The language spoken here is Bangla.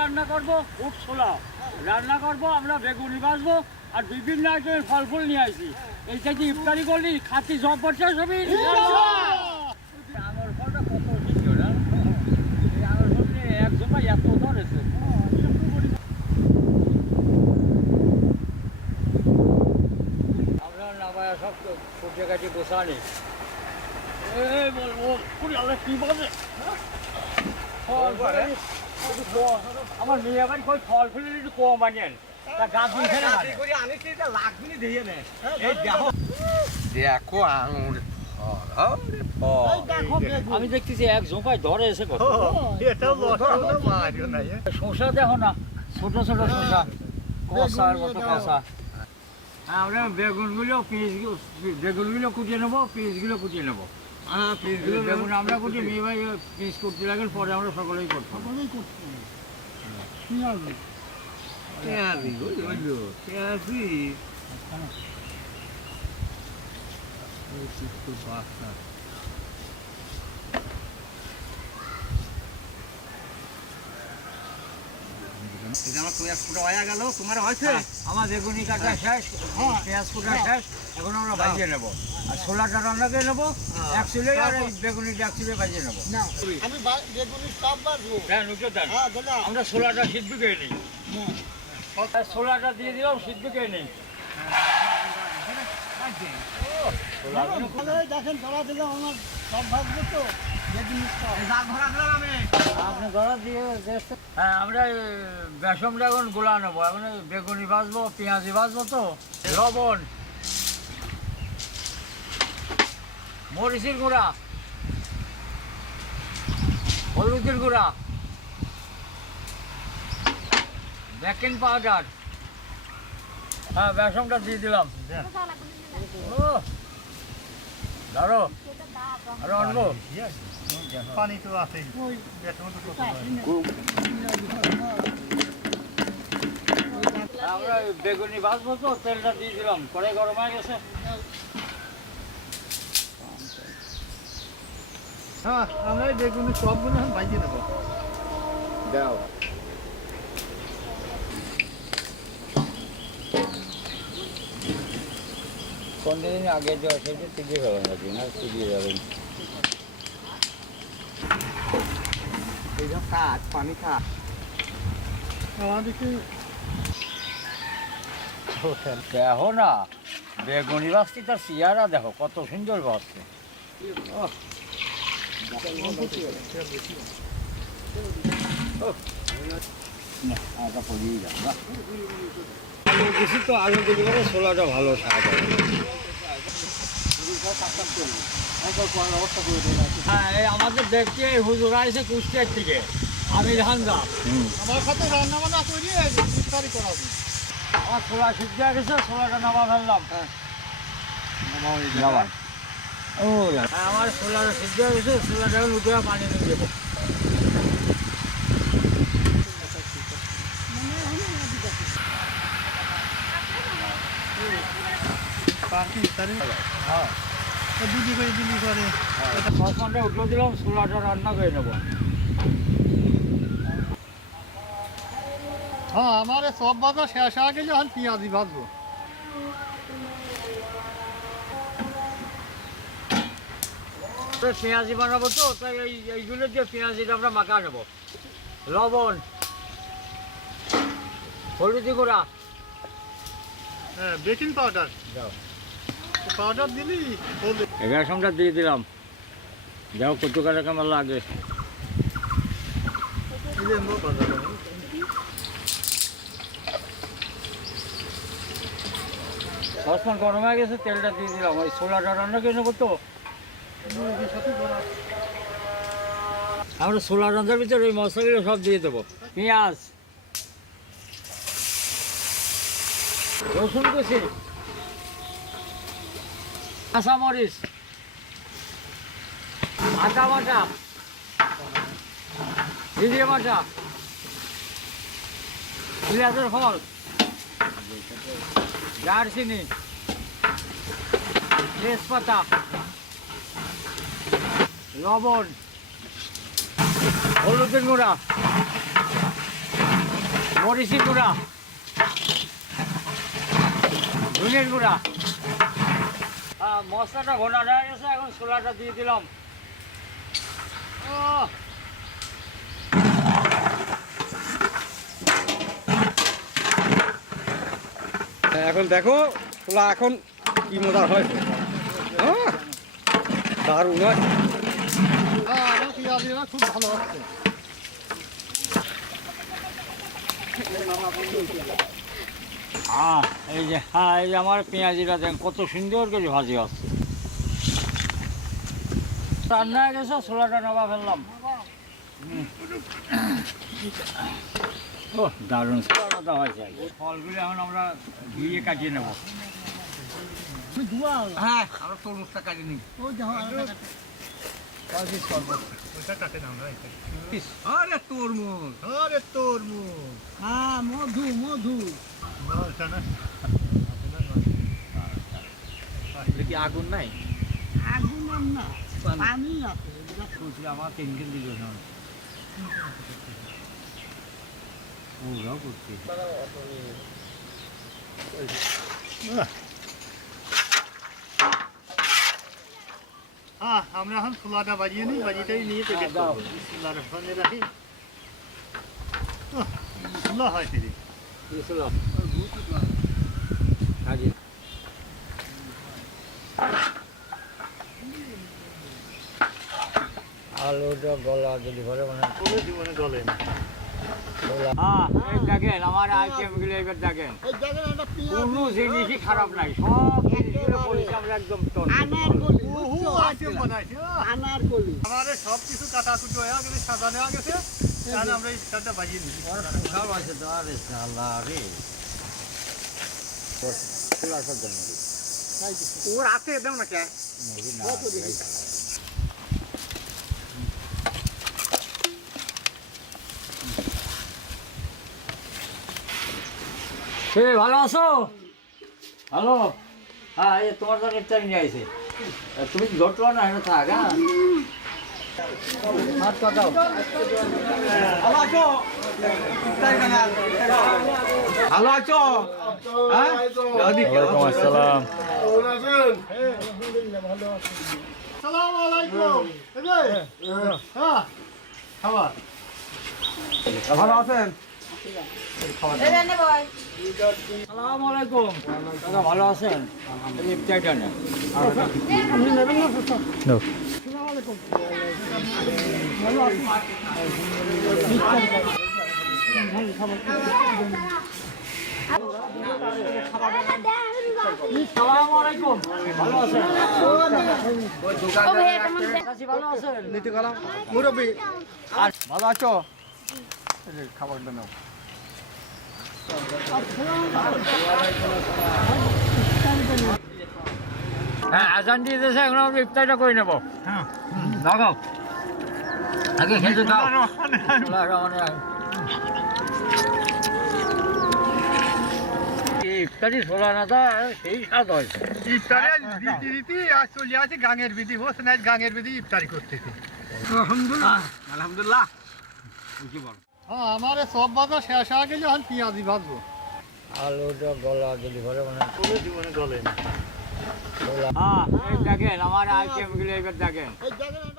রান্না করবো, উট ছোলা রান্না করবো, আমরা বেগুনি বাজবো আর বিভিন্ন আইটেমের ফল ফুল নিয়ে আসি। এইটা কি ইফতারি করলি খাতি জব পড়ছে সবই। আঙুর ফলটা কত সুন্দর, এই আঙুর ফল এক জমায় এত ধরেছে। আমরা নামায় সব সবজি কাটি বসানি। এই বলবো কি বলে আমার মেয়ে আবার কই ফল ফুলের একটু কম আনেন, গাছ দেখো আঙুর আমি দেখতেছি এক ঝোঁকায় ধরে এসে কত শসা দেখো না, ছোট ছোট শসা, কষার মতো কষা। আমরা বেগুনগুলো বেগুনগুলো কুটিয়ে নেবো, পিসগুলো কুটিয়ে নেবো। বেগুন আমরা কুটি, মেয়ে ভাই পিস করতে লাগেন, পরে আমরা সকলেই করতাম। আমার বেগুনি কাটা শেষ, পেঁয়াজ কুটা শেষ, এখন আমরা ভাজিয়ে নেবো। আর ছোলাটা রান্না করে নেবো এক চুলে, আর এই বেগুনিটা এক চুলে ভাজিয়ে নেবো। আমরা ছোলাটা সিদ্ধ করে নিই, ছোলাটা দিয়ে দিলাম সিদ্ধ করে নিই। দেখেন ধরা দিলাম আমার সব ভাববো তো। হ্যাঁ, আমরা বেসমটা এখন গোলা নেবো, এখন বেগুনি ভাজবো, পেঁয়াজি ভাজবো, তো লবণ, মরিচের গুঁড়া, হলুদের গুঁড়া, বেকিং পাউডার। হ্যাঁ, বেসমটা দিয়ে দিলাম। ও ধরো আরো আনবো, পানি তো আছে। আমরা বেগুনি ভাজবো, তো তেলটা দিয়ে দিলাম, কড়াই গরম হয়ে গেছে। হ্যাঁ, আমরা এই বেগুনি সবগুলো ভাজিয়ে নেবো। দাও কোনদিন আগে যে সেটা শিখে যাবেন নাকি না, শিখিয়ে যাবেন। পানি খা আমাদেরকে দেখো না বেগুনি বাস্তি, তার চেয়ারা দেখো কত সুন্দর বাসছে। তো আলু দিতে পারে, ছোলাটা ভালো স্বাদ হয়। হ্যাঁ, এই আমাদের দেখতে হুজুর আসে কুষ্টিয়ার থেকে, আমির হামজা। আমার সাথে রান্না বান্না করি, ইফতারি করাবো। আমার ছোলা সিদ্ধ হয়ে গেছে, ছোলাটা নামা ফেললাম। হ্যাঁ, আমার ছোলাটা সিদ্ধ হয়ে গেছে, ছোলাটা লুকিয়ে পানি নিয়ে দেবো। হ্যাঁ, দিদি করে দিদি করে সসপ্যানটা উঠে দিলাম, ছোলাটা রান্না করে নেবো। হ্যাঁ, আমার সব ভাজা শেষ হয়ে গেলে এখন পেঁয়াজি ভাজবো। পেঁয়াজি বানাবো, তো তাই এইগুলো দিয়ে পেঁয়াজিটা আমরা মাখা নেবো। লবণ, হলুদি গুঁড়া, হ্যাঁ, বেকিং পাউডার দাও, পাউডার দিলি হলুদ। বেসমটা দিয়ে দিলাম, যাও কত কাটা কেমন লাগে। সসপ্যান গরম হয়ে গেছে, তেলটা দিয়ে দিলাম। ওই ছোলাটা রান্না করে নেবো, তো আমরা ছোলা রান্নার ভিতরে ওই মশলাগুলো সব দিয়ে দেবো। পেঁয়াজ, রসুন কুচি, কাঁচামরিচ, আদা বাটা, জিরে বাটা, পেঁয়াজের ফল, দারচিনি, তেজপাতা, লবণ, হলুদের গুঁড়া, মরিচি গুঁড়া, ধনের গুঁড়া। মশলাটা ঘোনা হয়ে গেছে, এখন ছোলাটা দিয়ে দিলাম। এখন দেখো ছোলা এখন কি মজা হয়, দারুণ হয়। আমার পেঁয়াজিরা খুব ভালো হচ্ছে। এই যে এই যে আমার পেঁয়াজিটা দেখ কত সুন্দর করে ভাজি আসছে। রান্না হয়ে গেছে, ছোলাটা নামা ফেললাম। ও দারুণ ছোলাটা হয়েছে। ফলগুলো এখন আমরা ধুয়ে কাটিয়ে নেবো। হ্যাঁ আমরা তরমুজটা কাটি নিই। আরে তরমুজ, আরে তরমুজ, হ্যাঁ মধু মধু। কি আগুন নাই? আগুন আর না, পানি আছে। আমার টেনশন দিল না। ওরাও করছে। হ্যাঁ আমরা এখন ছোলাটা বাজিয়ে নিই, বাজিটাই নিয়ে পেটে দাও। বিসমিল্লাহির রহমানির রহিম। ছোলা হয় ফিরে। আলুটা গলা যদি ভরে মানে কোনো জীবনে গলে না। দেখেন আমার আইটেমগুলো এবার দেখেন, এই জায়গায় একটা পেঁয়াজ, কোনো জিনিসই খারাপ নাই, সব জিনিসগুলো করেছি আমরা একদম আনারকলি, বহু আইটেম বানাইছে। আনারকলি। আমাদের সব কিছু কাটাকুটি হয়ে গেছে, সাজা নেওয়া গেছে, তাহলে আমরা এই ছোলাটা বাজিয়ে নিই। ওর হাতে দাও না কে? ভালো আছো? হ্যালো, হ্যাঁ এই তোমার জন্য ইফতারি নিয়ে আসে। তুমি কি ঘটলো না এটা থাক? হ্যাঁ হাতটা দাও। ভালো আছো? ভালো আছো? হ্যাঁ? ওয়ালাইকুম আসসালাম। আসসালামু আলাইকুম। এই যে, হ্যাঁ, খাবার। ভালো আছেন? আসসালামু আলাইকুম। দাদা ভালো আছেন? এই ইফতারিটা নেন। আসসালামু আলাইকুম। ভালো আছেন? চাচি ভালো আছেন? নিতে গেলাম মুরব্বী। আর ভালো আছো? খাবারটা নাও। হ্যাঁ আজান দিয়ে দিয়েছে, এখন আমরা ইফতারিটা করে নেবো। হ্যাঁ। লাগাও আগে খেতে দাও। ইফতারি ছোলা না তা সেই স্বাদ হয়েছে। ইফতারি রীতি রীতি আজ চলে আছে গাঙের বিধি, বসে না গাঙের বিধি ইফতারি করতেছে। আলহামদুলিল্লাহ। হ্যাঁ আমার সব বাজা শেষ হয়ে গেলে এখন পেঁয়াজি ভাজবো। আলুটা গলা যদি ভরে মানে কোনো জীবনে গলে না। দেখেন আমার আইটেমগুলো এবার দেখেন। এই জায়গায়